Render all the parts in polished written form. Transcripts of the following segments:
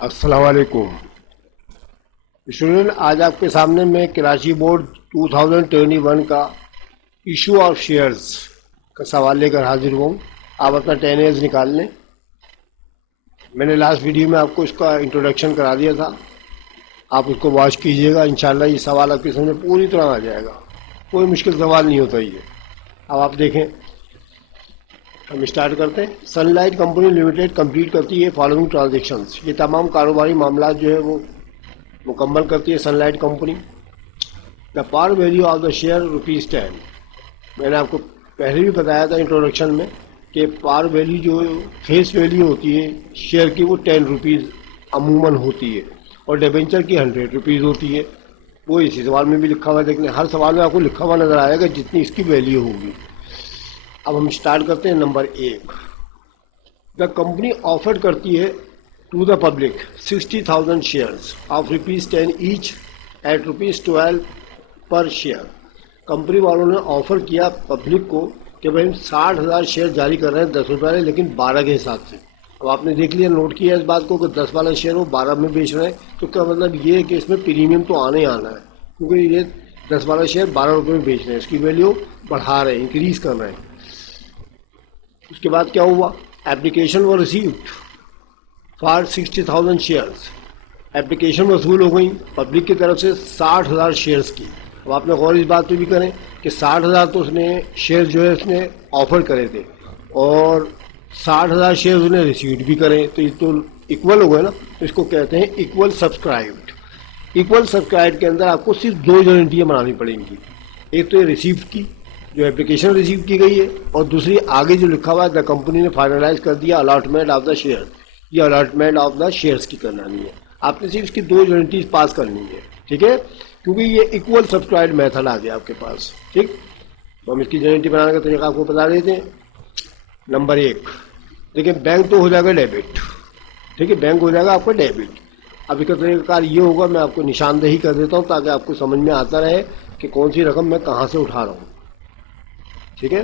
अस्सलाम वालेकुम स्टूडेंट। आज आपके सामने मैं कराची बोर्ड 2021 का इशू ऑफ शेयर्स का सवाल लेकर हाजिर हूँ। आप अपना 10 ईयर्स निकाल लें। मैंने लास्ट वीडियो में आपको इसका इंट्रोडक्शन करा दिया था, आप उसको वॉच कीजिएगा। इंशाल्लाह ये सवाल आपके सामने पूरी तरह आ जाएगा, कोई मुश्किल सवाल नहीं होता ये। अब आप देखें, हम स्टार्ट करते हैं। सनलाइट कंपनी लिमिटेड कंप्लीट करती है फॉलोइंग ट्रांजेक्शंस। ये तमाम कारोबारी मामला जो है वो मुकम्मल करती है sunlight company. The par value of the share ₹10। मैंने आपको पहले भी बताया था इंट्रोडक्शन में कि पार वैल्यू जो फेस वैल्यू होती है शेयर की वो ₹10 अमूमन होती है और डिबेंचर की ₹100 होती है। वो इसी सवाल में भी लिखा हुआ है, देखने हर सवाल में आपको लिखा हुआ नजर आएगा जितनी इसकी वैल्यू होगी। अब हम स्टार्ट करते हैं नंबर 1। द कंपनी ऑफर करती है to the public 60,000 shares of ₹10 each at ₹12 per share. Company वालों ने ऑफर किया पब्लिक को कि भाई हम 60,000 शेयर जारी कर रहे हैं 10 रुपये वाले, लेकिन 12 के हिसाब से। अब आपने देख लिया, नोट किया इस बात को कि 10 वाला शेयर वो 12 में बेच रहे हैं, तो क्या मतलब ये है कि इसमें प्रीमियम तो आने ही आना है, क्योंकि ये 10 वाला शेयर 12 रुपये में बेच रहे हैं, इसकी वैल्यू बढ़ा रहे हैं, इंक्रीज कर रहे हैं। उसके बाद क्या हुआ, एप्लीकेशन व रिसीव्ड फॉर 60,000 शेयर्स। एप्लीकेशन वसूल हो गई पब्लिक की तरफ से 60,000 शेयर्स की। अब आपने गौर इस बात पे भी करें कि 60,000 तो उसने शेयर जो है उसने ऑफर करे थे और 60,000 शेयर उसने रिसीव्ड भी करें, तो ये तो इक्वल हो गए ना। तो इसको कहते हैं इक्वल सब्सक्राइब्ड। इक्वल सब्सक्राइब के अंदर आपको सिर्फ 2 गारंटियाँ बनानी पड़ेंगी। एक तो ये रिसीव्ड की जो एप्लीकेशन रिसीव की गई है, और दूसरी आगे जो लिखा हुआ है द कंपनी ने फाइनलाइज कर दिया अलॉटमेंट ऑफ द शेयर। ये अलॉटमेंट ऑफ द शेयर्स की करनी है, आपने सिर्फ इसकी 2 गारंटीज पास करनी है, ठीक है, क्योंकि ये इक्वल सब्सक्राइब मेथड आ गया आपके पास। ठीक, तो हम इसकी गारंटी बनाने का तरीका आपको बता देते हैं। नंबर 1 देखिए, बैंक तो हो जाएगा डेबिट, ठीक है, बैंक हो जाएगा आपका डेबिट। अब इसका तरीकाकार ये होगा, मैं आपको निशानदेही कर देता हूँ ताकि आपको समझ में आता रहे कि कौन सी रकम मैं कहाँ से उठा रहा हूँ। ठीक है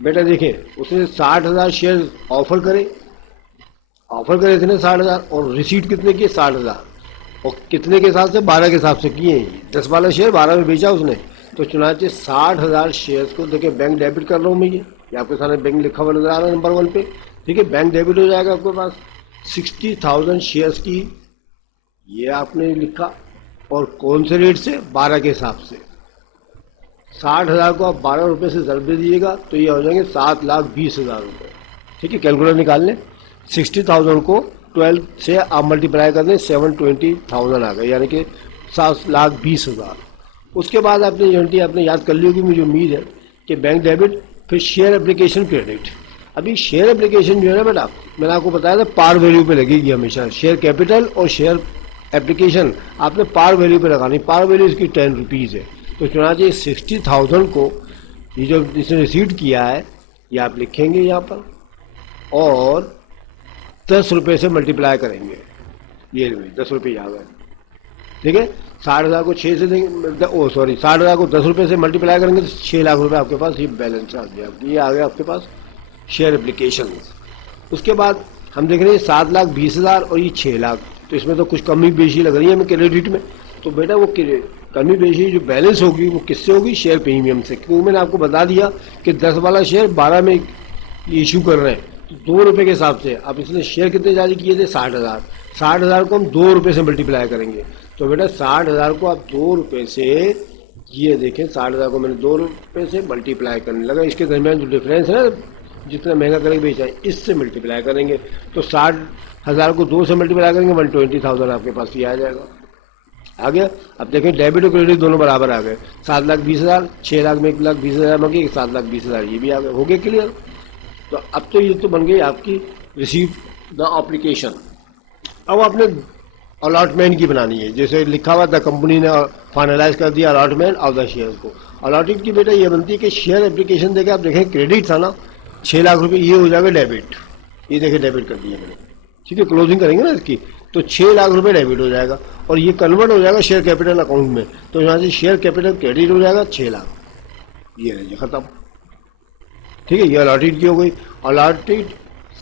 बेटा, देखिए उसने 60,000 शेयर ऑफर करे थे ना 60,000, और रिसीट कितने किए 60,000, और कितने के हिसाब से 12 के हिसाब से किए हैं। 10 वाला शेयर 12 में बेचा उसने, तो चुनाचे 60,000 शेयर्स को देखिए बैंक डेबिट कर रहा हूँ मैं। ये आपके सामने बैंक लिखा हुआ नजर आ रहा है नंबर 1 पे, ठीक है। बैंक डेबिट हो जाएगा आपके पास 60,000 शेयर्स की, ये आपने लिखा, और कौन से रेट से, 12 के हिसाब से। 60,000 को आप 12 रुपये से ज़रूर दे दीजिएगा तो ये हो जाएंगे 7,20,000 रुपये, ठीक है। कैलकुलेटर निकाल लें, 60,000 को 12 से आप मल्टीप्लाई कर दें 720,000 आ गए, यानी कि 7,20,000। उसके बाद आपने गारंटी आपने याद कर ली होगी, मुझे उम्मीद है कि बैंक डेबिट, फिर शेयर एप्लीकेशन क्रेडिट। अभी शेयर एप्लीकेशन जो है ना बेटा, मैंने आपको बताया था पार वैल्यू पे लगेगी हमेशा। शेयर कैपिटल और शेयर एप्लीकेशन आपने पार वैल्यू पे लगानी। पार वैल्यू इसकी ₹10 है, तो चुनाचे 60,000 को ये जो इसने रिसीव किया है ये आप लिखेंगे यहाँ पर, और 10 रुपये से मल्टीप्लाई करेंगे। ये 10 रुपये आ गए, ठीक है। 60,000 को 6 से देंगे, 60,000 को 10 रुपये से मल्टीप्लाई करेंगे तो 6 लाख रुपये आपके पास ये बैलेंस आ गया। ये आ गया आपके पास शेयर एप्लीकेशन। उसके बाद हम देख रहे हैं 7,20,000 और ये 6 लाख, तो इसमें तो कुछ कमी बेशी लग रही है हमें क्रेडिट में। तो बेटा वो कमी बेशी जो बैलेंस होगी वो किससे होगी, शेयर प्रीमियम से, क्योंकि मैंने आपको बता दिया कि 10 वाला शेयर 12 में इशू कर रहे हैं, तो 2 रुपये के हिसाब से। अब इसने शेयर कितने जारी किए थे 60,000, 60,000 को हम 2 रुपये से मल्टीप्लाई करेंगे, तो बेटा 60,000 को आप 2 रुपये से, ये देखें 60,000 को मैंने 2 रुपये से मल्टीप्लाई करने लगा, इसके दरमियान जो डिफरेंस है ना, जितना महंगा करके बेचा है इससे मल्टीप्लाई करेंगे, तो 60,000 को 2 से मल्टीप्लाई करेंगे 120,000 आपके पास ये आ जाएगा। आ गया। अब देखें डेबिट और क्रेडिट दोनों बराबर आ गए, 7,20,000, 6 लाख में 1,20,000 में गई, 7,20,000 ये भी आ गए, हो गए क्लियर। तो अब तो ये तो बन गई आपकी रिसीव द एप्लीकेशन। अब आपने अलॉटमेंट की बनानी है, जैसे लिखा हुआ द कंपनी ने फाइनलाइज कर दिया अलॉटमेंट ऑफ द शेयर को। अलॉटेड की बेटा ये बनती है कि शेयर एप्लीकेशन देखे, आप देखें क्रेडिट था ना 6 लाख रुपये, ये हो जाएगा डेबिट, ये देखे डेबिट कर दिया मैंने, ठीक है। क्लोजिंग करेंगे ना इसकी, तो 6 लाख रुपए डेबिट हो जाएगा, और ये कन्वर्ट हो जाएगा शेयर कैपिटल अकाउंट में, तो यहाँ से शेयर कैपिटल क्रेडिट हो जाएगा 6 लाख, ये रहिए खत्म, ठीक है। ये अलॉटेड की हो गई। अलॉटेड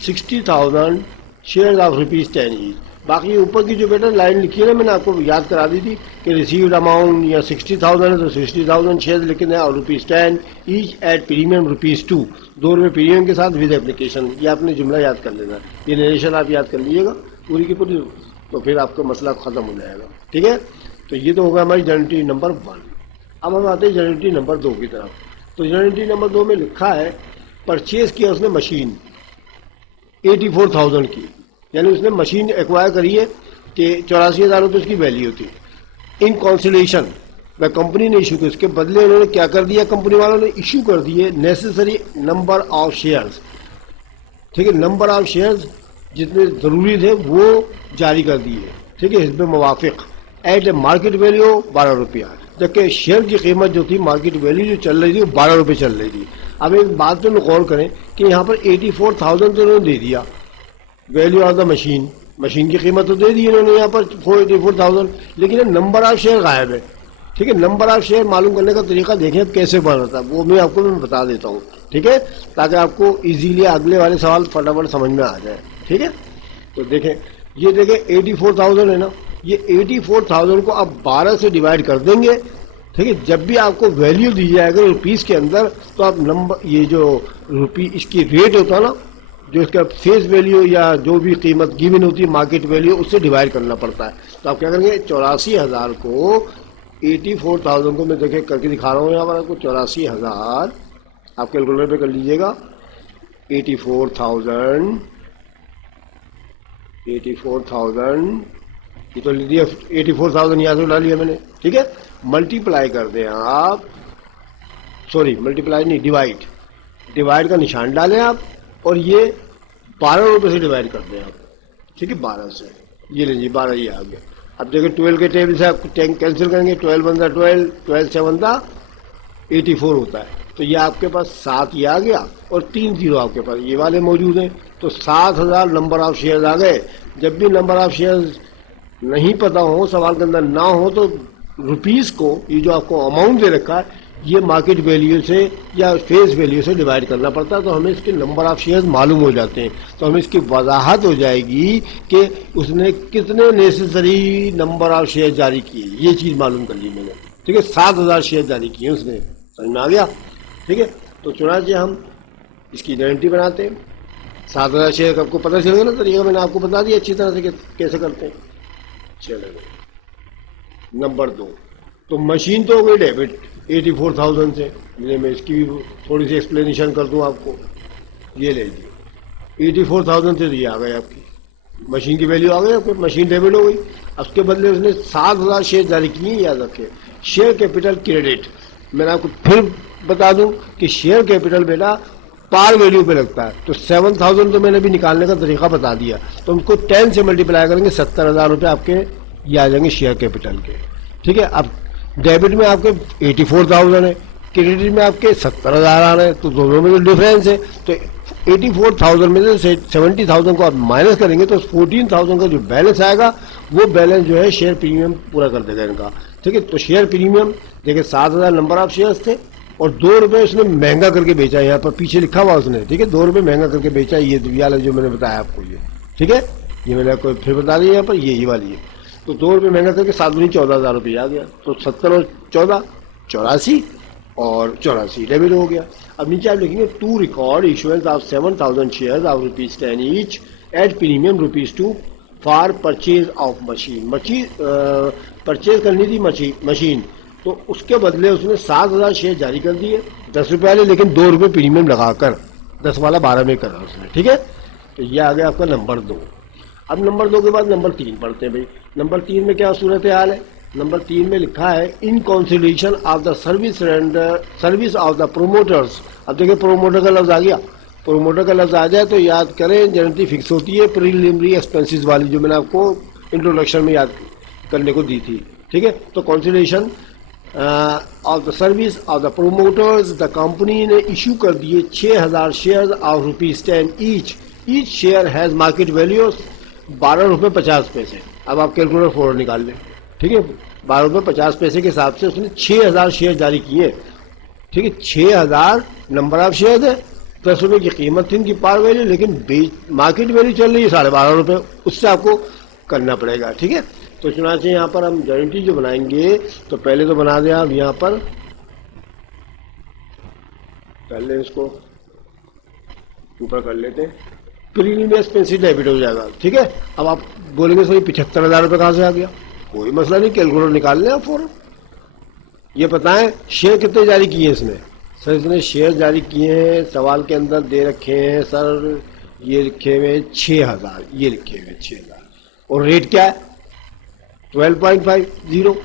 60,000 शेयर ऑफ ₹10 ईच, बाकी ये ऊपर की जो बेटा लाइन लिखी है ना, मैंने आपको याद करा दी थी कि रिसीव्ड अमाउंट या 60,000 है तो 60,000 शेयर लिखना है, और ₹10 ईच एट प्रीमियम ₹2, ₹2 प्रीमियम के साथ विद एप्लीकेशन। ये आपने जुमला याद कर लेना, ये नरेशन आप याद कर लीजिएगा पूरी की पूरी, तो फिर आपका मसला खत्म हो जाएगा। ठीक है, तो ये तो होगा हमारी जनरेटी नंबर 1। अब हम आते हैं जनरेटी नंबर 2 की तरफ। तो जनरेटी नंबर 2 में लिखा है परचेज किया उसने मशीन 84,000 की, यानी उसने मशीन एक्वायर करी है कि 84,000 रुपये उसकी वैल्यू थी। इन कॉन्सिलेशन वह कंपनी ने इशू की, उसके बदले उन्होंने क्या कर दिया, कंपनी वालों ने इशू कर दिए नेसेसरी नंबर ऑफ शेयर्स। ठीक है, नंबर ऑफ शेयर्स जितने ज़रूरी थे वो जारी कर दिए। ठीक है, हिस्ब मुवाफिक एट ए मार्केट वैल्यू ₹12, जबकि शेयर की कीमत जो थी मार्केट वैल्यू जो चल रही थी वो ₹12 चल रही थी। अब एक बात पे गौर करें कि यहाँ पर 84,000 तो उन्होंने दे दिया value of the machine, machine की कीमत तो दे दी इन्होंने यहाँ पर 84,000, लेकिन नंबर ऑफ शेयर गायब है। ठीक है, नंबर ऑफ शेयर मालूम करने का तरीका देखें अब कैसे बना था, वो मैं आपको बता देता हूँ। ठीक है, ताकि आपको इजीली अगले वाले सवाल फटाफट समझ में आ जाए। ठीक है, तो देखें, ये देखें 84,000 है ना, ये 84,000 को आप 12 से डिवाइड कर देंगे। ठीक है, जब भी आपको वैल्यू दी जाएगा रुपीस के अंदर, तो आप नंबर ये जो रुपी इसकी रेट होता है ना, जो इसका फेस वैल्यू या जो भी कीमत गिवन होती है मार्केट वैल्यू, उससे डिवाइड करना पड़ता है। तो आप क्या करेंगे, 84,000 को 84,000 को मैं देखे करके दिखा रहा हूँ यहाँ पर आपको। 84,000 आप कैलकुलेटर पे कर लीजिएगा। 84,000 ये तो ले दिया, 84,000 यहाँ से उड़ा लिया मैंने। ठीक है, मल्टीप्लाई कर दें आप, सॉरी मल्टीप्लाई नहीं, डिवाइड का निशान डालें आप, और ये ₹12 से डिवाइड कर दें आप। ठीक है, 12 से, ये लीजिए 12 ये आ गया। अब देखिए 12 के टेबल से आप कैंसिल करेंगे, 12 बनता 12, 12 से बनता 84 होता है। तो ये आपके पास 7 ये आ गया और 3 जीरो आपके पास ये वाले मौजूद हैं। तो 7,000 नंबर ऑफ शेयर्स आ गए। जब भी नंबर ऑफ शेयर्स नहीं पता हो, सवाल के अंदर ना हो, तो रुपीस को ये जो आपको अमाउंट दे रखा है ये मार्केट वैल्यू से या फेस वैल्यू से डिवाइड करना पड़ता है, तो हमें इसके नंबर ऑफ शेयर्स मालूम हो जाते हैं। तो हमें इसकी वजाहत हो जाएगी कि उसने कितने नेसेसरी नंबर ऑफ शेयर जारी किए, ये चीज़ मालूम कर ली मैंने। ठीक है, 7,000 शेयर जारी किए उसने, समझ में आ गया। ठीक है, तो चुनाचे हम इसकी गारंटी बनाते हैं। 7,000 शेयर आपको पता चलेगा ना, तरीका मैंने आपको बता दिया अच्छी तरह से कैसे करते हैं। चलेगा नंबर 2, तो मशीन तो हो गई डेबिट 84,000 से। मैं इसकी भी थोड़ी सी एक्सप्लेनेशन कर दूं आपको। ये ले लीजिए 84,000 से ये आ गए आपकी मशीन की वैल्यू आ गई, आपको मशीन डेबिट हो गई। उसके बदले उसने 7,000 शेयर जारी किए, याद रखें। शेयर कैपिटल क्रेडिट, मैंने आपको फिर बता दूं कि शेयर कैपिटल बेटा पार वैल्यू पे लगता है। तो 7,000 तो मैंने भी निकालने का तरीका बता दिया, तो उनको 10 से मल्टीप्लाई करेंगे, 70,000 रुपये आपके ये आ जाएंगे शेयर कैपिटल के। ठीक है, अब डेबिट में आपके 84,000 है, क्रेडिट में आपके 70,000 आ रहे हैं, तो दोनों में जो डिफरेंस है, तो 84,000 में से 70,000 को आप माइनस करेंगे तो 14,000 का जो बैलेंस आएगा वो बैलेंस जो है शेयर प्रीमियम पूरा कर देगा इनका। ठीक है, तो शेयर प्रीमियम देखिए 7,000 नंबर ऑफ शेयर्स थे और ₹2 उसने महंगा करके बेचा, यहाँ पर पीछे लिखा हुआ उसने। ठीक है, ₹2 महंगा करके बेचा, ये वाला जो मैंने बताया आपको ये। ठीक है, ये मैंने आपको फिर बता दिया यहाँ पर, ये वाली है। तो ₹2 महंगा करके 7 दूनी 14,000 रुपये आ गया। तो 70 और 14 84 और 84 डेबिट हो गया। अब नीचे आप लिखेंगे to record issuance of 7,000 shares of ₹10 each at premium ₹2 for purchase of machine. Purchase करनी थी मशीन, तो उसके बदले उसने 7,000 शेयर जारी कर दिए ₹10 वाले, लेकिन ₹2 प्रीमियम लगाकर 10 वाला 12 में करा उसने। ठीक है, तो ये आ गया आपका नंबर 2। अब नंबर 2 के बाद नंबर 3 पढ़ते हैं भाई। नंबर 3 में क्या सूरत हाल है? नंबर 3 में लिखा है in consideration of the service of the promoters. अब देखिए प्रोमोटर का लफ्ज आ गया, प्रोमोटर का लफ्ज आ जाए तो याद करें जनरली फिक्स होती है प्रीलिमिनरी एक्सपेंसेस वाली, जो मैंने आपको इंट्रोडक्शन में याद करने को दी थी। ठीक है, तो consideration of the service of the promoters, the company ने इशू कर दिए 6,000 share of ₹10 each share has market value ₹12.50। अब आप कैलकुलेटर फॉर निकाल लें। ठीक है, ₹12.50 के हिसाब से उसने 6,000 शेयर जारी किए। ठीक है, 6,000 नंबर ऑफ शेयर है, ₹10 की कीमत थी इनकी पार वैल्यू, लेकिन मार्केट वैल्यू चल रही है ₹12.5। उससे आपको करना पड़ेगा। ठीक है, तो चुनाचे यहाँ पर हम गारंटी जो बनाएंगे तो पहले तो बना दें आप यहाँ पर, पहले इसको ऊपर कर लेते हैं, प्रीमियम एक्सपेंसिव डेबिट हो जाएगा। ठीक है, अब आप बोलेंगे सही 75,000 रुपये कहाँ से आ गया, कोई मसला नहीं, कैलकुलेटर निकाल लें आप फौरन। ये बताएं शेयर कितने जारी किए हैं इसने। सर इसने शेयर जारी किए हैं, सवाल के अंदर दे रखे हैं सर, ये लिखे हुए 6,000, ये लिखे हुए 6,000, और रेट क्या है 12.50।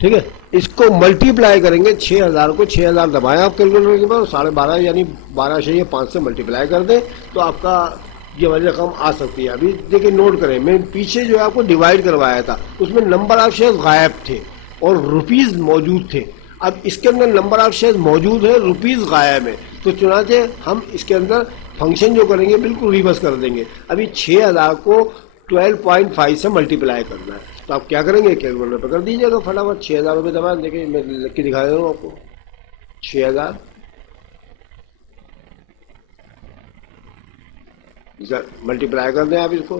ठीक है, इसको मल्टीप्लाई करेंगे 6,000 को, 6,000 दबाएं आप कैलकुलेटर के पास, 12.5 यानी 12/5 से मल्टीप्लाई कर दें तो आपका ये वाली रकम आ सकती है। अभी देखिए नोट करें, मैं पीछे जो है आपको डिवाइड करवाया था उसमें नंबर ऑफ शेयर गायब थे और रुपीज मौजूद थे। अब इसके अंदर नंबर ऑफ शेयर मौजूद है, रुपीज गायब है, तो चुनाचे हम इसके अंदर फंक्शन जो करेंगे बिल्कुल रिवर्स कर देंगे। अभी 6,000 को 12.5 से मल्टीप्लाई करना है, तो आप क्या करेंगे कैलकुलेटर पर कर दीजिएगा फटाफट। 6,000 रुपये दबा, देखिए मैं लिख के दिखा दे रहा हूँ आपको, 6,000 मल्टीप्लाई कर दें आप इसको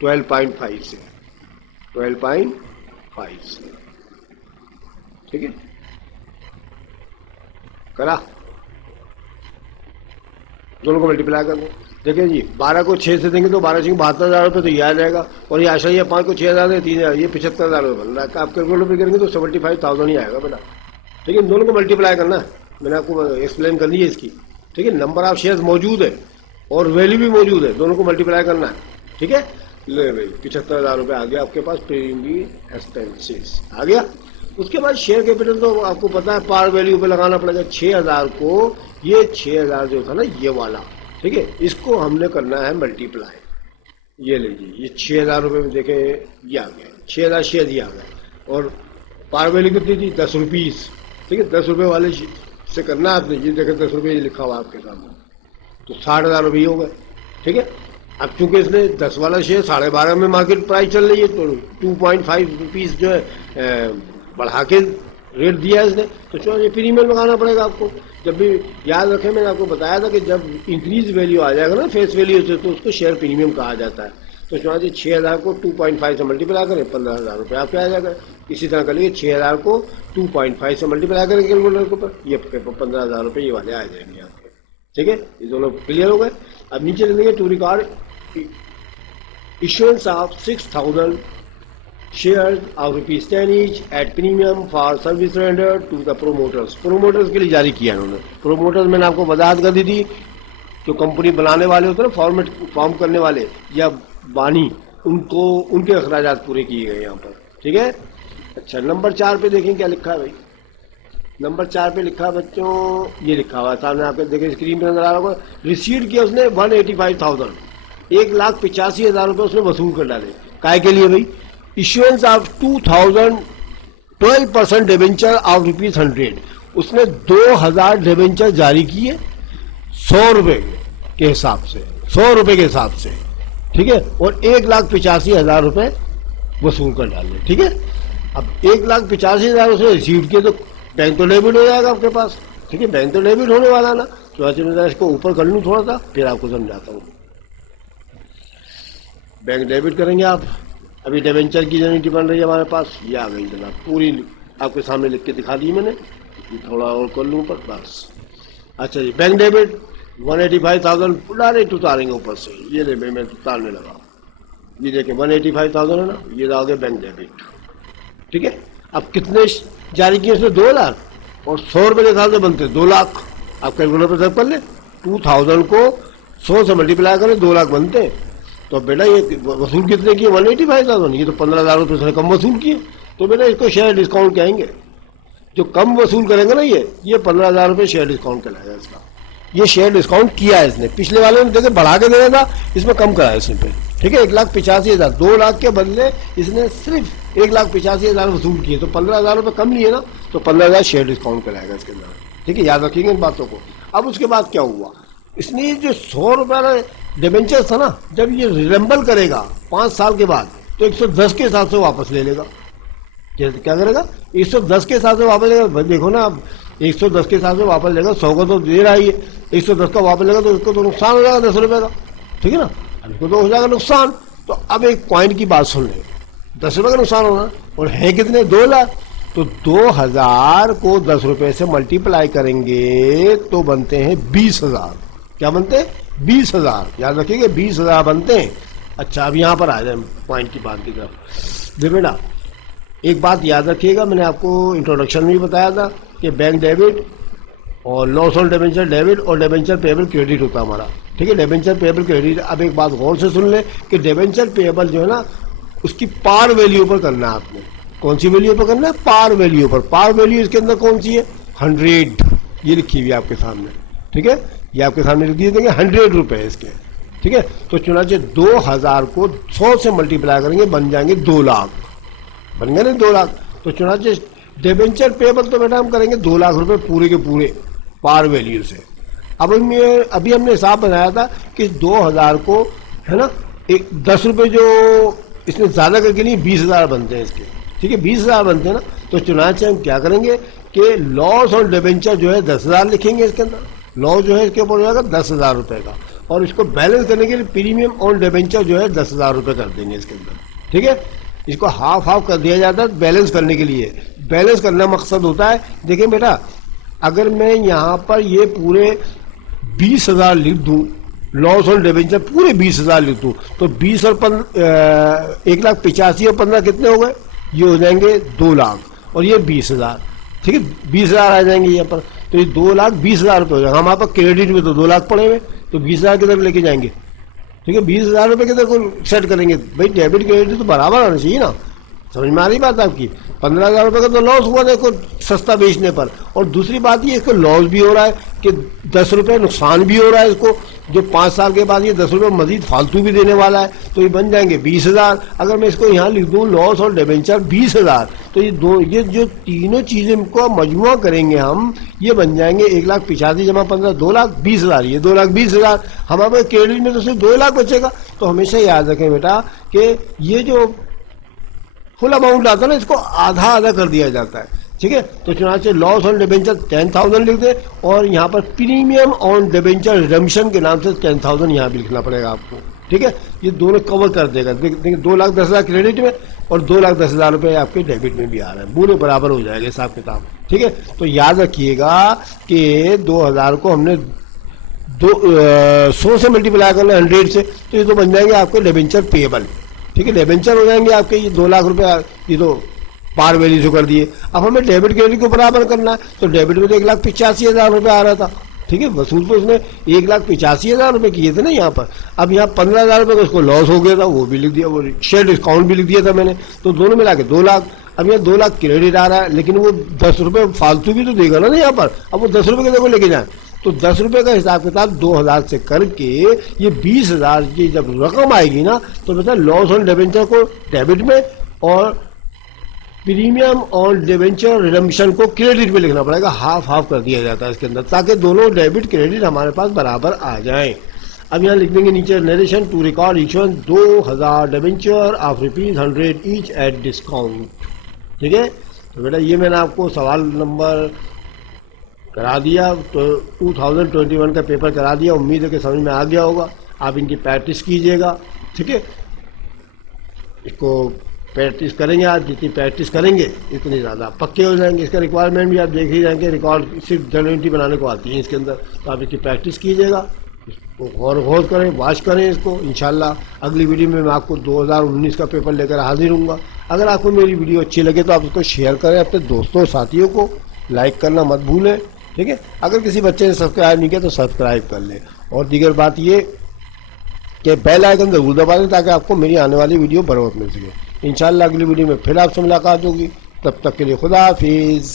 12.5 से, 12.5 से। ठीक है, करा, दोनों को मल्टीप्लाई कर दें। देखिए जी 12 को 6 से देंगे तो 12,72,000 रुपये तो ये आ जाएगा, और ये आशा ये 5 को 6,000 है 3,000, ये 75,000 रुपये बन रहा है। आप कैलकुलेटर पे करेंगे तो 75,000 ही आएगा बेटा। ठीक है, दोनों को मल्टीप्लाई करना है, मैंने आपको एक्सप्लेन कर दी है इसकी। ठीक है, नंबर ऑफ शेयर्स मौजूद है और वैल्यू भी मौजूद है, दोनों को मल्टीप्लाई करना है। ठीक है, ले भाई 75,000 रुपये आ गया आपके पास, प्रीमियम एक्सपेंसेस आ गया। उसके बाद शेयर कैपिटल तो आपको पता है पार वैल्यू पे लगाना पड़ेगा। 6,000 को, ये 6,000 जो था ना ये वाला, ठीक है, इसको हमने करना है मल्टीप्लाई। ये लीजिए, ये 6,000 रुपये में देखें ये आ गया, 6,000 शेयर ये आ गया, और पार वैल्यू कितनी थी 10 रुपीज़। ठीक है, 10 रुपये वाले से करना है आपने, ये देखें 10 रुपये लिखा हुआ आपके सामने, तो 60,000 रुपये हो गए। ठीक है, अब चूंकि इसने 10 वाला शेयर 12.5 में मार्केट प्राइस चल रही है तो 2.5 रुपीज़ जो है बढ़ा के रेट दिया है इसने, तो चलो ये प्रीमियम लगाना पड़ेगा आपको। जब भी याद रखें, मैंने आपको बताया था कि जब इंक्रीज वैल्यू आ जाएगा ना फेस वैल्यू से, तो उसको शेयर प्रीमियम कहा जाता है। तो चलो 6,000 को 2.5 से मल्टीप्लाई करें, 15,000 रुपये आपके आ जाएगा। इसी तरह करिए 6,000 को 2.5 से मल्टीप्लाई करें कैलकुलेटर के ऊपर, ये 15,000 रुपये ये वाले आ जाएंगे आपके। ठीक है, ये दोनों क्लियर हो गए। अब नीचे लिखेंगे to record issuance of 6,000 shares of ₹10 each at premium for service rendered to the promoters। promoters के लिए जारी किया उन्होंने। promoters मैंने आपको वजाहत कर दी थी, जो कंपनी बनाने वाले होते हैं ना, फॉर्म करने वाले या बानी, उनको उनके अखराजात पूरे किए गए यहाँ पर। ठीक है, अच्छा नंबर 4 पे देखें क्या लिखा है भाई। नंबर 4 पे लिखा है बच्चों, ये लिखा हुआ है सामने आपके, देखें स्क्रीन पे नजर आ रहा होगा। रिसीव किया उसने 185,000, 1,85,000 रुपये उसने वसूल कर डाले। काय के लिए भाई, इश्यूएंस ऑफ 2000 12% डिवेंचर ऑफ ₹100। उसने 2,000 डिवेंचर जारी किए 100 रुपये के हिसाब से, 100 रुपये के हिसाब से। ठीक है, और 1,85,000 रुपये वसूल कर डाले। ठीक है, अब 1,85,000 उसने रिसीव किए तो बैंक तो डेबिट हो जाएगा आपके पास। ठीक है, बैंक तो डेबिट होने वाला ना, तो मैं इसको ऊपर कर लूँ थोड़ा सा, फिर आपको समझाता हूँ। बैंक डेबिट करेंगे आप, अभी डिवेंचर की यूनिटी बन रही है हमारे पास, ये आ गई जनाब, पूरी आपके सामने लिख के दिखा दी मैंने, थोड़ा और कर लूँ ऊपर बस। अच्छा जी, बैंक डेबिट 185,000 डायरेक्ट उतारेंगे ऊपर से, ये ले मैं उतारने लगा, ये देखें 185,000 है ना, ये आ गया बैंक डेबिट। ठीक है, अब कितने जारी किए उसने 2 लाख, और 100 रुपये के हिसाब से बनते 2 लाख। आप कैलकुलेटर पर कर ले, 2,000 को 100 से मल्टीप्लाई करें 2 लाख बनते हैं। तो बेटा ये वसूल कितने किए 185,000, ये तो 15,000 रुपये से कम वसूल किए, तो बेटा इसको शेयर डिस्काउंट कहेंगे। जो कम वसूल करेंगे ना ये 15,000 रुपये शेयर डिस्काउंट कहलाएगा इसका। ये शेयर डिस्काउंट किया है इसने, पिछले वाले ने देखे बढ़ा के देना था, इसमें कम कराया इसने पे। ठीक है, 1,85,000, 2 लाख के बदले इसने सिर्फ 1,85,000 वसूल किए, तो 15,000 रुपये कम लिए ना, तो 15,000 शेयर डिस्काउंट कराएगा इसके अंदर। ठीक है, याद रखिएगा इन बातों को। अब उसके बाद क्या हुआ, इसने जो 100 रुपये डिबेंचर था ना, जब ये रिजेंबल करेगा 5 साल के बाद, तो 110 के हिसाब से वापस ले लेगा। क्या करेगा, 110 के हिसाब से वापस लेगा। देखो ना, अब 110 के हिसाब से वापस लेगा, 100 का तो दे रहा ही है, 110 का वापस लेगा तो इसको तो नुकसान हो जाएगा 10 रुपये का। ठीक है ना, इसको तो हो जाएगा नुकसान। तो अब एक पॉइंट की बात सुन लें, 10 रुपये का नुकसान होना और है कितने, 2 लाख। तो 2000 को 10 रुपये से मल्टीप्लाई करेंगे तो बनते हैं 20,000। क्या बनते हैं, 20,000। याद रखिएगा 20,000 बनते हैं। अच्छा अब यहाँ पर आ जाए पॉइंट की बात की तरफ। देखो बेटा एक बात याद रखिएगा, मैंने आपको इंट्रोडक्शन में भी बताया था कि बैंक डेबिट और लॉस ऑन डिबेंचर डेबिट और डिबेंचर पेएबल क्रेडिट होता है हमारा। ठीक है, डिबेंचर पेएबल क्रेडिट। अब एक बात गौर से सुन ले कि डिबेंचर पेएबल जो है ना उसकी पार वैल्यू पर करना है आपने। कौन सी वैल्यू पर करना है, पार वैल्यू पर। पार वैल्यू इसके अंदर कौन सी है, 100, ये लिखी हुई है आपके सामने। ठीक है, ये आपके सामने लिख दिए देंगे 100 रुपये इसके। ठीक है, तो चुनाचे 2000 को 100 से मल्टीप्लाई करेंगे बन जाएंगे 2 लाख। बन गए ना 2 लाख। तो चुनाचे डिबेंचर पेएबल तो बेटा हम करेंगे 2 लाख रुपए पूरे के पूरे पार वैल्यू से। अब अभी हमने हिसाब बनाया था कि 2000 को है ना 10 रुपये जो इसने ज़्यादा करके नहीं 20,000 बनते हैं इसके। ठीक है, 20,000 बनते हैं ना। तो चुनाचे हम क्या करेंगे कि लॉस ऑन डिबेंचर जो है 10,000 लिखेंगे इसके अंदर। लॉस जो है इसके ऊपर हो जाएगा 10,000 रुपये का, और इसको बैलेंस करने के लिए प्रीमियम ऑन डिबेंचर जो है 10,000 रुपये कर देंगे इसके अंदर। ठीक है, इसको हाफ हाफ कर दिया जाता है बैलेंस करने के लिए। बैलेंस करना मकसद होता है, देखिए बेटा अगर मैं यहाँ पर ये पूरे 20,000 लिख दूँ, लॉस ऑन डिबेंचर पूरे 20,000 लिख दूँ, तो 20 और 1,85,000 और 15 कितने हो गए, ये हो जाएंगे 2 लाख, और ये 20,000। ठीक है, 20,000 आ जाएंगे यहाँ पर, तो ये 2,20,000 रुपये हो जाएगा। हमारे पास क्रेडिट में तो 2 लाख पड़े हुए, तो 20,000 किधर लेके जाएंगे। ठीक है, 20,000 रुपये किधर को सेट करेंगे भाई, डेबिट क्रेडिट तो बराबर होना चाहिए ना। समझ में आ रही बात आपकी। 15,000 रुपये का तो लॉस हुआ देखो सस्ता बेचने पर, और दूसरी बात ये इसको लॉस भी हो रहा है कि 10 रुपये नुकसान भी हो रहा है इसको, जो 5 साल के बाद ये 10 रुपये मजीद फालतू भी देने वाला है, तो ये बन जाएंगे 20,000। अगर मैं इसको यहाँ लिख दूँ लॉस और डिबेंचर 20,000, तो ये जो तीनों चीज़ें को मजमुआ करेंगे हम, ये बन जाएंगे 1,85,000 जमा 15 2,20,000। ये 2,20,000 हमारे क्रेडिट में तो सिर्फ 2 लाख बचेगा। तो हमेशा याद रखें बेटा कि ये जो फुल अमाउंट आता है ना इसको आधा आधा कर दिया जाता है। ठीक है, तो चुनाचे लॉस ऑन डिबेंचर 10,000 लिख दे, और यहाँ पर प्रीमियम ऑन डिबेंचर रिडम्पशन के नाम से 10,000 यहाँ भी लिखना पड़ेगा आपको। ठीक है, ये दोनों कवर कर देगा। देखिए 2,10,000 क्रेडिट में और 2,10,000 रुपये आपके डेबिट में भी आ रहा है, पूरे बराबर हो जाएगा हिसाब किताब। ठीक है, तो याद रखिएगा कि 2000 को हमने 100 से मल्टीप्लाई करना 100 से, तो ये तो बन जाएंगे आपके डिबेंचर पेएबल। ठीक है, डिबेंचर हो जाएंगे आपके ये 2 लाख रुपए, ये तो पार वैल्यू से कर दिए। अब हमें डेबिट क्रेडिट को बराबर करना है, तो डेबिट में तो 1,85,000 रुपये आ रहा था। ठीक है, वसूल तो उसने 1,85,000 रुपये किए थे ना यहाँ पर। अब यहाँ 15,000 रुपये का उसको लॉस हो गया था, वो भी लिख दिया, वो शेयर डिस्काउंट भी लिख दिया था मैंने, तो दोनों मिला के 2 लाख। अब यहाँ 2 लाख क्रेडिट आ रहा है, लेकिन वो 10 रुपये फालतू भी तो देगा ना यहाँ पर। अब वो 10 रुपये के देखो लेके जाए, तो 10 रुपये का हिसाब किताब 2,000 से करके ये 20,000 की जब रकम आएगी ना, तो बेटा लॉस ऑन डिबेंचर को डेबिट में और प्रीमियम ऑन डिबेंचर रिडम्पशन को क्रेडिट में लिखना पड़ेगा। हाफ हाफ कर दिया जाता है इसके अंदर, ताकि दोनों डेबिट क्रेडिट हमारे पास बराबर आ जाए। अब यहाँ लिख देंगे नीचे narration to record issuance 2,000 debenture of ₹100 each at discount. ठीक है, तो बेटा ये मैंने आपको सवाल नंबर करा दिया, तो 2021 का पेपर करा दिया। उम्मीद है कि समझ में आ गया होगा। आप इनकी प्रैक्टिस कीजिएगा। ठीक है, इसको प्रैक्टिस करेंगे, आप जितनी प्रैक्टिस करेंगे इतनी ज़्यादा पक्के हो जाएंगे। इसका रिक्वायरमेंट भी आप देख ही जाएंगे, रिकॉर्ड सिर्फ जनरेटी बनाने को आती है इसके अंदर, तो आप इसकी प्रैक्टिस कीजिएगा, इसको गौर करें, वॉच करें इसको। इंशाल्लाह अगली वीडियो में मैं आपको 2019 का पेपर लेकर हाजिर हूँगा। अगर आपको मेरी वीडियो अच्छी लगे तो आप इसको शेयर करें अपने दोस्तों साथियों को, लाइक करना मत भूलें। ठीक है, अगर किसी बच्चे ने सब्सक्राइब नहीं किया तो सब्सक्राइब कर ले, और दीगर बात ये कि बेल आइकन जरूर दबा दें ताकि आपको मेरी आने वाली वीडियो बर वक्त मिल सके। इंशाल्लाह अगली वीडियो में फिर आपसे मुलाकात होगी, तब तक के लिए खुदा हाफिज़।